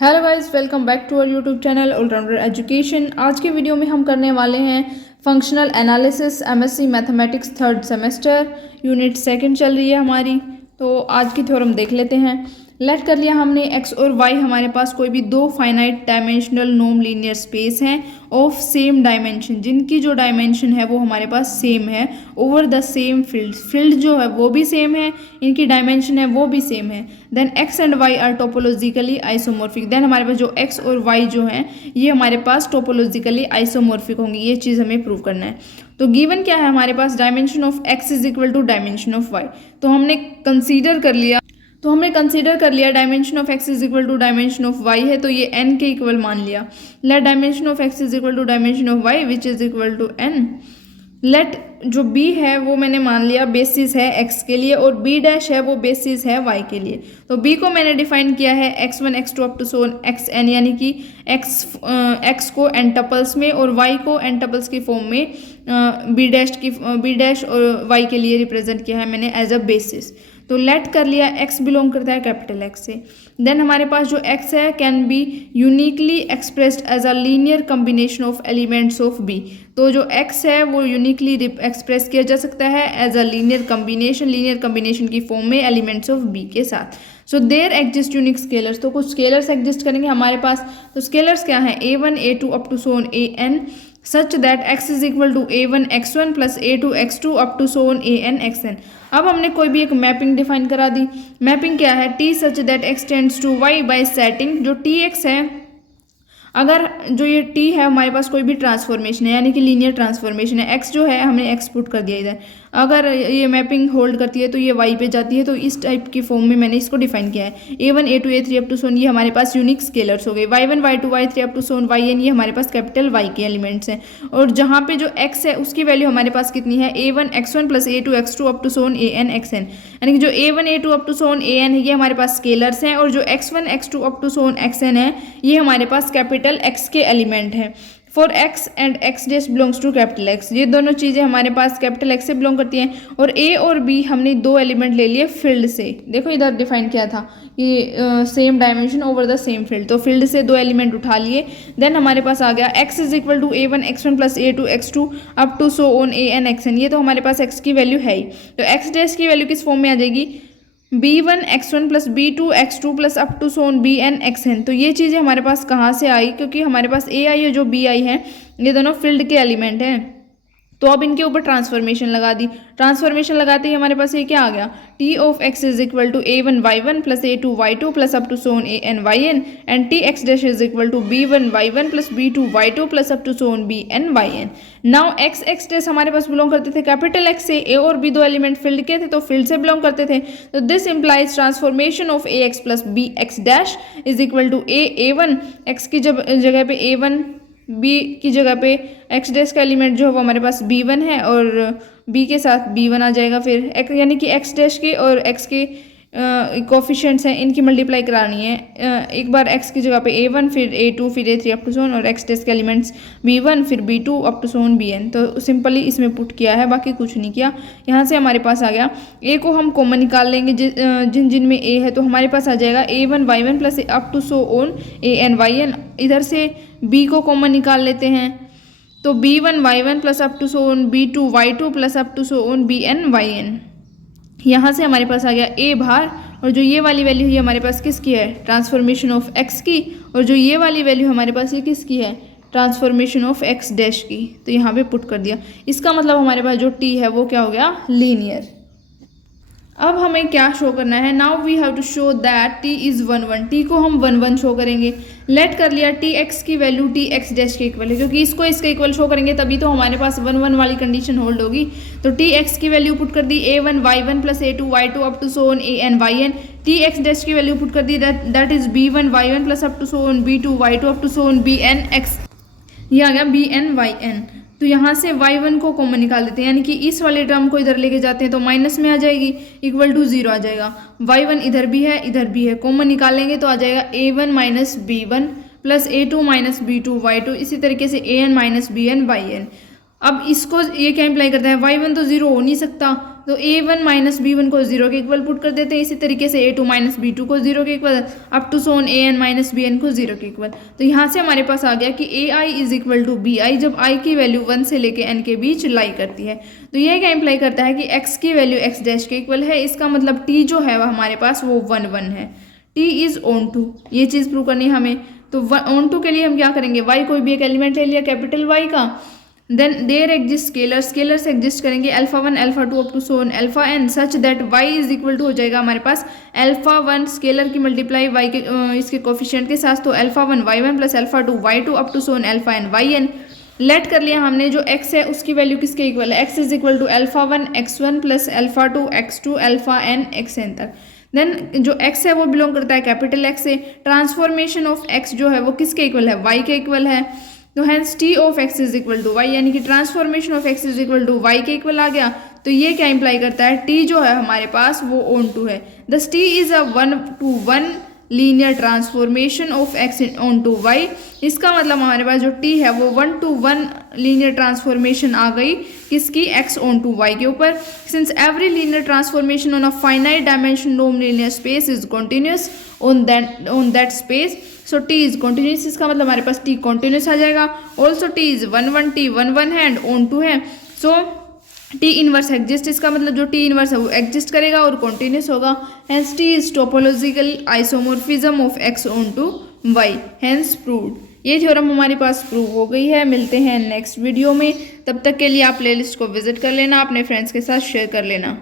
Hello guys, welcome back to our YouTube channel allrounder education. आज के video में हम करने वाले हैं functional analysis MSc mathematics third semester unit second चल रही है हमारी। तो आज की थ्योरम देख लेते हैं। लेट कर लिया हमने एक्स और वाई हमारे पास कोई भी दो finite dimensional non linear space हैं ऑफ सेम डायमेंशन, जिनकी जो डायमेंशन है वो हमारे पास सेम है over the same field. Field जो है वो भी सेम है, इनकी डायमेंशन है वो भी सेम है। Then X and Y are topologically isomorphic. Then हमारे पास जो एक्स और वाई जो हैं ये हमारे पास टोपोलॉजिकली आइसोमॉर्फिक होंगी। ये चीज़ हमें प्रूव करना है। तो गिवन क्या है हमारे पास, dimension of X is equal to dimension of Y. तो हमने कंसीडर कर लिया dimension of X is equal to dimension of Y है, तो ये एन के इक्वल मान लिया। Let dimension of X is equal to dimension of Y which is equal to N. Let जो b है वो मैंने मान लिया बेसिस है x के लिए, और b डैश है वो बेसिस है y के लिए। तो b को मैंने डिफाइन किया है x1 x2 up to so xn, यानी कि x को n टपल्स में और y को n टपल्स की फॉर्म में b डैश और y के लिए रिप्रेजेंट किया है मैंने एज अ बेसिस। तो लेट कर लिया x बिलोंग करता है कैपिटल x से। देन हमारे पास जो x है can be uniquely expressed as a linear combination of elements of b। तो जो x है वो यूनिकली एक्सप्रेस किया जा सकता है एज अ लीनियर कम्बिनेशन की फॉर्म में एलिमेंट्स ऑफ b के साथ। So there exist unique scalars. तो कुछ स्केलर्स एग्जिस्ट करेंगे हमारे पास। तो स्केलर्स क्या है, a1 a2 up to so on an such that x is equal to a1 x1 plus a2 x2 up to so on an xn। अब हमने कोई भी एक मैपिंग डिफाइन करा दी। मैपिंग क्या है, t such that x tends to y by setting। जो tx है, अगर जो ये t है हमारे पास कोई भी ट्रांसफॉर्मेशन है यानी कि लीनियर ट्रांसफॉर्मेशन है, x जो है हमने x पुट कर दिया इधर, अगर ये मैपिंग होल्ड करती है तो ये y पे जाती है। तो इस टाइप की फॉर्म में मैंने इसको डिफाइन किया है। a1 a2 a3 up to सोन ये हमारे पास यूनिक स्केलर्स हो गए। y1 y2 y3 up to Son yn ये हमारे पास कैपिटल y के एलिमेंट्स हैं। और जहाँ पे जो x है उसकी वैल्यू हमारे पास कितनी है, a1 x1 plus a2 x2 up to so on an xn, यानी कि जो a1 a2 up to so on an है ये हमारे पास स्केलर्स हैं, और जो x1 x2 up to Son xn है ये हमारे पास कैपिटल x के एलिमेंट हैं। For x and x dash belongs to capital x, ये दोनों चीज़ें हमारे पास कैपिटल x से बिलोंग करती हैं। और a और b हमने दो एलिमेंट ले लिए फील्ड से। देखो इधर डिफाइन किया था कि same dimension over the same field, तो फील्ड से दो एलिमेंट उठा लिए। देन हमारे पास आ गया x is equal to a1 x1 plus a2 x2 up to so on an xn। ये तो हमारे पास x की वैल्यू है ही। तो x डैश की वैल्यू किस फॉर्म में आ जाएगी, b1 x1 plus b2 x2 plus up to so on bn xn। तो ये चीज़ें हमारे पास कहाँ से आई, क्योंकि हमारे पास a आई है जो b आई है, ये दोनों फील्ड के एलिमेंट हैं। तो अब इनके ऊपर ट्रांसफॉर्मेशन लगा दी। ट्रांसफॉर्मेशन लगाते ही हमारे पास ये क्या आ गया, t of x is equal to a1 y1 plus a2 y2 plus up to so on an yn and t x dash is equal to b1 y1 plus b2 y2 plus up to so on bn yn। Now x dash हमारे पास belong करते थे capital x से, a और b दो element field के थे तो फील्ड से बिलोंग करते थे। तो this implies transformation of ax plus bx dash is equal to a1 x की जगह पे a1 b की जगह पे x डैश का एलिमेंट जो है वो हमारे पास b1 है और b के साथ b1 आ जाएगा। फिर यानी कि x डैश के और x के कोफिशिएंट्स हैं, इनकी मल्टीप्लाई करानी है। एक बार x की जगह पे a1 फिर a2 फिर a3 अप टू सोन, और x डैश के एलिमेंट्स b1 फिर b2 up to so on bn। तो सिंपली इसमें पुट किया है, बाकी कुछ नहीं किया। यहाँ से हमारे पास आ गया a को हम कॉमन निकाल लेंगे जिन जिन में a है, तो हमारे पास आ जाएगा a1 y1 plus up to so on an yn। इधर से b को कॉमन निकाल लेते हैं, तो b1 y1 plus up to so on b2 y2 plus up to so on bn yn। यहाँ से हमारे पास आ गया a बाहर, और जो ये वाली वैल्यू ये हमारे पास किसकी है, ट्रांसफॉर्मेशन ऑफ x की, और जो ये वाली वैल्यू हमारे पास ये किसकी है, ट्रांसफॉर्मेशन ऑफ x डैश की। तो यहाँ पे पुट कर दिया। इसका मतलब हमारे पास जो t है वो क्या हो गया, लीनियर। अब हमें क्या शो करना है, now we have to show that t is 1 1। t को हम 1 1 शो करेंगे। लेट कर लिया t x की वैल्यू t x डैश के इक्वल है, क्योंकि इसको इसके इक्वल शो करेंगे तभी तो हमारे पास 1 1 वाली कंडीशन होल्ड होगी। तो t x की वैल्यू पुट कर दी a1 y1 plus a2 y2 up to so on an yn। t x dash की वैल्यू पुट कर दी that is b1 y1 plus up to so on b2 y2 up to so on bn x। ये आ गया bn yn। तो यहाँ से y1 को common निकाल देते हैं, यानी कि इस वाले टर्म को इधर लेके जाते हैं तो माइनस में आ जाएगी, इक्वल टू 0 आ जाएगा। y1 इधर भी है इधर भी है, कॉमन निकाल लेंगे तो आ जाएगा a1 minus b1 plus a2 minus b2 y2, इसी तरीके से an माइनस bn yn। अब इसको ये क्या इम्प्लाई करता है, y1 तो 0 हो नहीं सकता, तो a1 माइनस b1 को 0 के इक्वल पुट कर देते हैं। इसी तरीके से a2 माइनस b2 को 0 के equal, up to so on an minus bn को 0 के इक्वल। तो यहाँ से हमारे पास आ गया कि ai is equal to bi जब i की वैल्यू 1 से लेके n के बीच लाई करती है। तो यह क्या इंप्लाई करता है कि x की वैल्यू x डैश के इक्वल है। इसका मतलब t जो है वह हमारे पास वो 1 1 है। t इज ऑन टू, ये चीज़ प्रूव करनी है हमें। तो ऑन टू के लिए हम क्या करेंगे, y कोई भी एक एलिमेंट ले लिया कैपिटल Y का, then there exist scalars exist करेंगे alpha 1 alpha 2 up to so on alpha n such that y is equal to हो जाएगा हमारे पास अल्फा 1 स्केलर की मल्टीप्लाई y के इसके कोफिशिएंट के साथ, तो alpha 1 y1 plus alpha 2 y2 up to so on alpha n yn। Let कर लिया हमने, जो x है उसकी वैल्यू किसके इक्वल है, x is equal to alpha 1 x1 plus alpha 2 x2 alpha n xn तक। देन जो x है वो बिलोंग करता है कैपिटल X से। ट्रांसफॉर्मेशन ऑफ x जो है वो किसके इक्वल है, y के इक्वल है। तो hence T of x is equal to Y, यानी कि transformation of x is equal to y के इक्वल आ गया। तो ये क्या इंप्लाई करता है, t जो है हमारे पास वो ऑन टू है। Thus t is a 1-to-1 linear transformation of x onto y। इसका मतलब हमारे पास जो t है वो 1-to-1 लीनियर ट्रांसफॉर्मेशन आ गई किसकी, x ऑन टू y के ऊपर। Since every linear transformation on a finite dimension non linear space is continuous on that space, so t is continuous. इसका मतलब हमारे पास t कॉन्टिन्यूस आ जाएगा। ऑल्सो t इज 1 1, t 1 1 है and on to है, so T inverse exist. इसका मतलब जो T inverse है वो एग्जिस्ट करेगा और कॉन्टिन्यूस होगा। Hence T is topological isomorphism of X onto Y, hence proved. ये थ्योरम हमारे पास प्रूव हो गई है। मिलते हैं नेक्स्ट वीडियो में, तब तक के लिए आप प्लेलिस्ट को विजिट कर लेना, अपने फ्रेंड्स के साथ शेयर कर लेना।